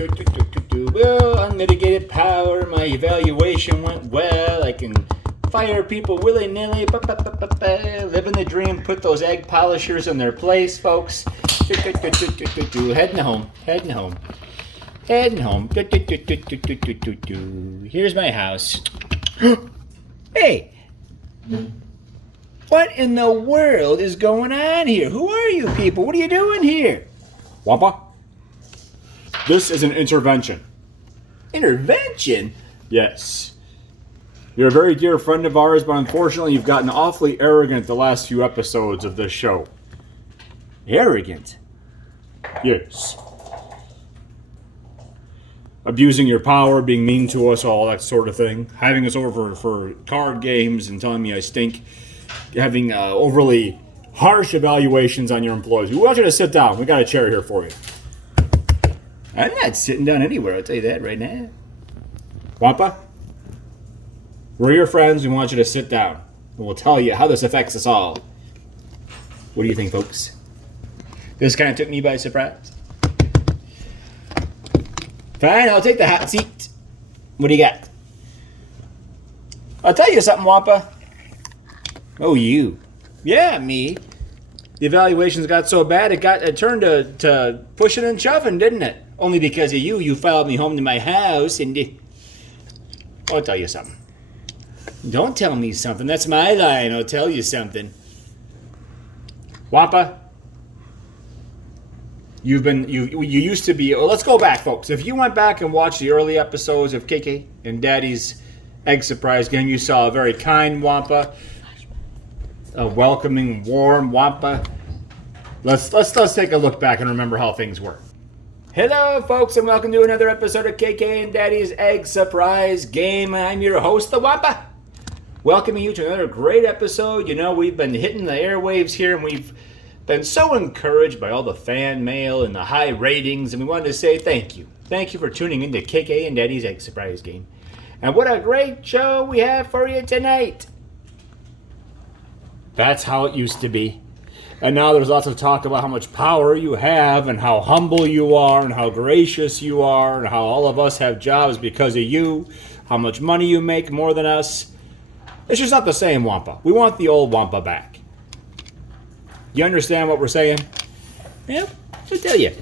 Well, unmitigated power, my evaluation went well. I can fire people willy-nilly. Living the dream, put those egg polishers in their place, folks. Heading home. Here's my house. Hey! What in the world is going on here? Who are you people? What are you doing here? Wampa, this is an intervention. Intervention? Yes. You're a very dear friend of ours, but unfortunately you've gotten awfully arrogant the last few episodes of this show. Arrogant? Yes. Abusing your power, being mean to us, all that sort of thing. Having us over for card games and telling me I stink. Having overly harsh evaluations on your employees. We want you to sit down. We got a chair here for you. I'm not sitting down anywhere, I'll tell you that right now. Wampa, we're your friends. We want you to sit down. And we'll tell you how this affects us all. What do you think, folks? This kind of took me by surprise. Fine, I'll take the hot seat. What do you got? I'll tell you something, Wampa. Oh, you. Yeah, me. The evaluations got so bad, it turned to pushing and shoving, didn't it? Only because of you. You followed me home to my house and... I'll tell you something. Don't tell me something. That's my line. I'll tell you something. Wampa, you used to be... Well, let's go back, folks. If you went back and watched the early episodes of KK and Daddy's Egg Surprise Game, you saw a very kind Wampa, a welcoming, warm Wampa. Let's take a look back and remember how things were. Hello, folks, and welcome to another episode of KK and Daddy's Egg Surprise Game. I'm your host, the Wampa, welcoming you to another great episode. You know, we've been hitting the airwaves here, and we've been so encouraged by all the fan mail and the high ratings, and we wanted to say thank you. Thank you for tuning into KK and Daddy's Egg Surprise Game. And what a great show we have for you tonight. That's how it used to be. And now there's lots of talk about how much power you have and how humble you are and how gracious you are and how all of us have jobs because of you, how much money you make more than us. It's just not the same Wampa. We want the old Wampa back. You understand what we're saying? Yeah, I'll tell you.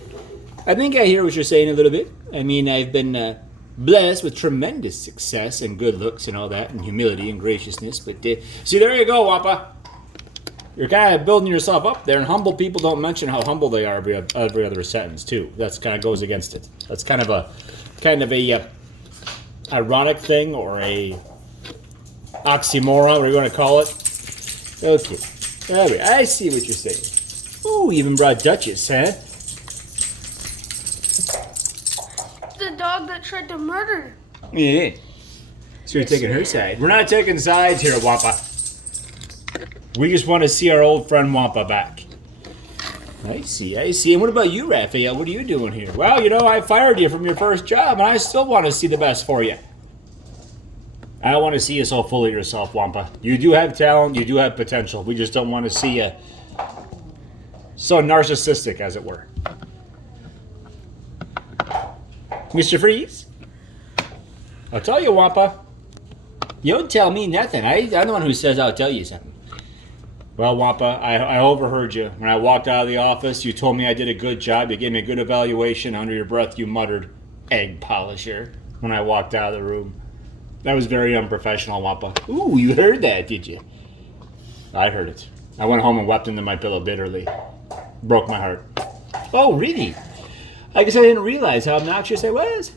I think I hear what you're saying a little bit. I mean, I've been blessed with tremendous success and good looks and all that and humility and graciousness. But see, there you go, Wampa. You're kind of building yourself up there, and humble people don't mention how humble they are every other sentence too. That's kind of goes against it. That's kind of a ironic thing or a oxymoron, whatever you want to call it. Okay, all right, I see what you're saying. Ooh, you even brought Duchess, huh? The dog that tried to murder. Yeah. So you're taking her side. We're not taking sides here, Wampa. We just want to see our old friend Wampa back. I see. And what about you, Raphael? What are you doing here? Well, you know, I fired you from your first job, and I still want to see the best for you. I don't want to see you so full of yourself, Wampa. You do have talent. You do have potential. We just don't want to see you so narcissistic, as it were. Mr. Freeze? I'll tell you, Wampa. You don't tell me nothing. I'm the one who says I'll tell you something. Well, Wampa, I overheard you. When I walked out of the office, you told me I did a good job. You gave me a good evaluation. Under your breath, you muttered, egg polisher, when I walked out of the room. That was very unprofessional, Wampa. Ooh, you heard that, did you? I heard it. I went home and wept into my pillow bitterly. Broke my heart. Oh, really? I guess I didn't realize how obnoxious I was.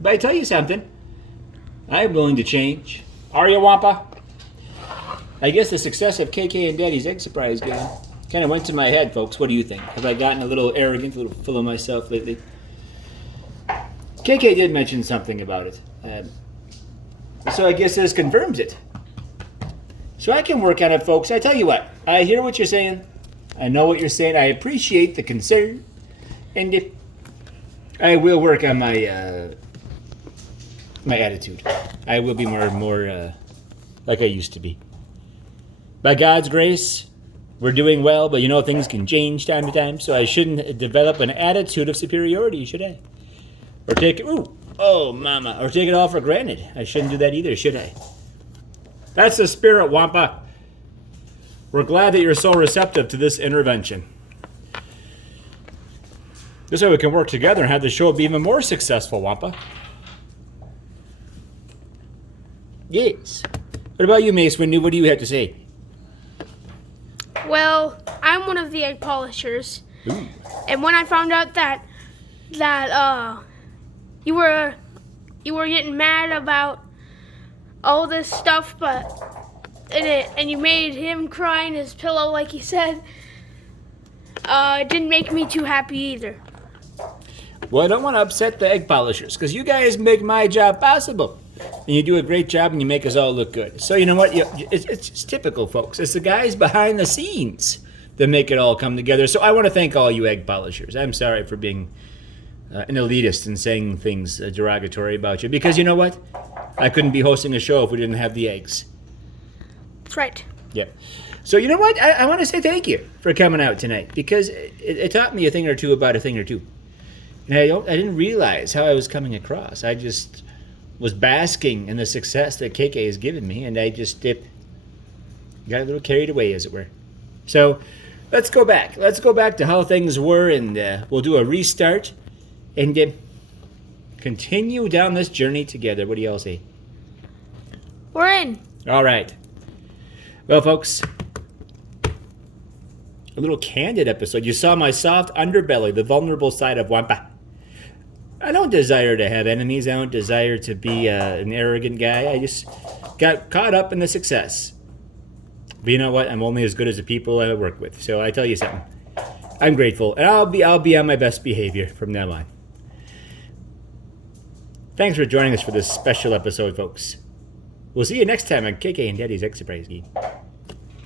But I tell you something. I'm willing to change. Are you, Wampa? I guess the success of KK and Daddy's Egg Surprise Game kind of went to my head, folks. What do you think? Have I gotten a little arrogant, a little full of myself lately? KK did mention something about it. So I guess this confirms it. So I can work on it, folks. I tell you what, I hear what you're saying. I know what you're saying. I appreciate the concern. And I will work on my my attitude. I will be more like I used to be. By God's grace, we're doing well, but you know things can change time to time, so I shouldn't develop an attitude of superiority, should I? Or take it, ooh, oh, mama. Or take it all for granted. I shouldn't do that either, should I? That's the spirit, Wampa. We're glad that you're so receptive to this intervention. This way we can work together and have the show be even more successful, Wampa. Yes. What about you, Mace Windu? What do you have to say? Well, I'm one of the egg polishers. Ooh. And when I found out that you were getting mad about all this stuff, and you made him cry in his pillow like he said, it didn't make me too happy either. Well, I don't want to upset the egg polishers, because you guys make my job possible. And you do a great job, and you make us all look good. So you know what? It's typical, folks. It's the guys behind the scenes that make it all come together. So I want to thank all you egg polishers. I'm sorry for being an elitist and saying things derogatory about you, because you know what? I couldn't be hosting a show if we didn't have the eggs. That's right. Yeah. So you know what? I want to say thank you for coming out tonight, because it taught me a thing or two about a thing or two. And I didn't realize how I was coming across. I just was basking in the success that KK has given me, and I just got a little carried away, as it were. So let's go back. Let's go back to how things were, and we'll do a restart and continue down this journey together. What do y'all say? We're in. All right. Well, folks, a little candid episode. You saw my soft underbelly, the vulnerable side of Wampa. I don't desire to have enemies. I don't desire to be an arrogant guy. I just got caught up in the success. But you know what? I'm only as good as the people I work with. So I tell you something. I'm grateful, and I'll be on my best behavior from now on. Thanks for joining us for this special episode, folks. We'll see you next time on KK and Daddy's Egg Surprise Game.